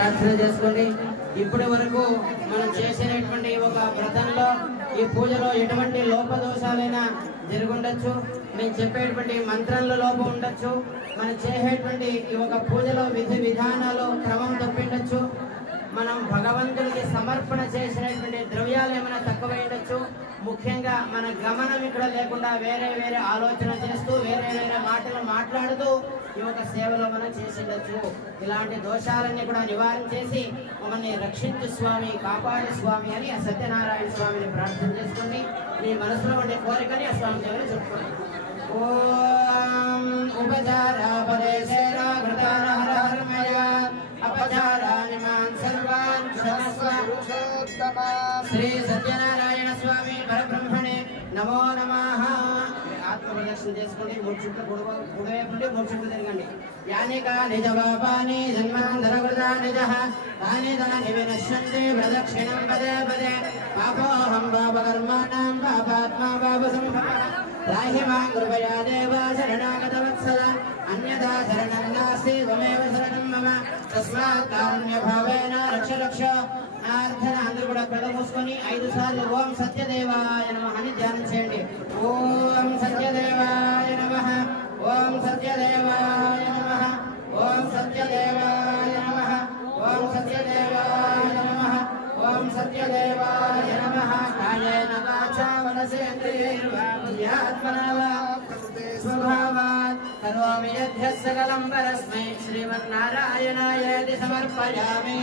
ప్రార్థన చేసుకోండి. ఇప్పటి వరకు మనం చేసినటువంటి ఒక వ్రతంలో ఈ పూజలో ఎటువంటి లోపదోషాలైనా జరుగుండొచ్చు, మేము చెప్పేటువంటి మంత్రంలో లోపం ఉండొచ్చు, మనం చేసేటువంటి ఈ ఒక పూజలో విధి విధానాలు క్రమం తప్పిండొచ్చు, మనం భగవంతుడికి సమర్పణ చేసినటువంటి ద్రవ్యాలు ఏమైనా తక్కువైండొచ్చు. ముఖ్యంగా మన గమనం ఇక్కడ లేకుండా వేరే వేరే ఆలోచన చేస్తూ వేరే వేరే మాటలు మాట్లాడుతూ ఈ యొక్క సేవలో మనం చేసిండొచ్చు. ఇలాంటి దోషాలన్నీ కూడా నివారణ చేసి మమ్మల్ని రక్షించు స్వామి, కాపాడు స్వామి అని ఆ సత్యనారాయణ స్వామిని ప్రార్థన చేసుకుని మీ మనసులో ఉండే కోరికని ఆ స్వామి దగ్గర చెప్పుకోండి. ఓం ఉపచారాపదేశేన కృతానహరమయ అపచారాని మాన్ సర్వాన్ క్షమస్వ శ్రీ సత్యనారాయణ స్వామి పరబ్రహ్మణే నమో నమః. ఆత్మ ప్రదర్శన చేసుకోండి. 3 చుట్లు కుడివైపు నుండి 3 చుట్లు తిరగండి. యానికా నిజ పాపాని జన్మాంతరకృతా నిజః తాని తాని వినశ్యంతి ప్రదక్షిణం పదే పదే పాపోహం పాపకర్మాణం పాపాత్మా పాపసంభవః రాహి మాం కృపయా దేవ శరణాగతవత్సల అన్యథా శరణం నాస్తి త్వమేవ శరణం మమ తస్మాత్ కారుణ్య భావేన రక్ష రక్ష. ప్రార్థన అందరూ కూడా కళ్ళు మూసుకొని 5 సార్లు ఓం సత్యదేవాయ నమః అని ధ్యానం చేయండి. ఓం సత్యదేవాయ నమః, ఓం సత్యదేవాయ నమః, ఓం సత్యదేవాయ నమః, ఓం సత్యదేవాయ నమః, ఓం సత్యదేవాయ నమః. కాయేన వాచా మనసేంద్రియైర్వా బుద్ధ్యాత్మనా వా స్వభావాత్ కరోమి యద్యః సకలం పరస్మై శ్రీమన్నారాయణాయేతి సమర్పయామి.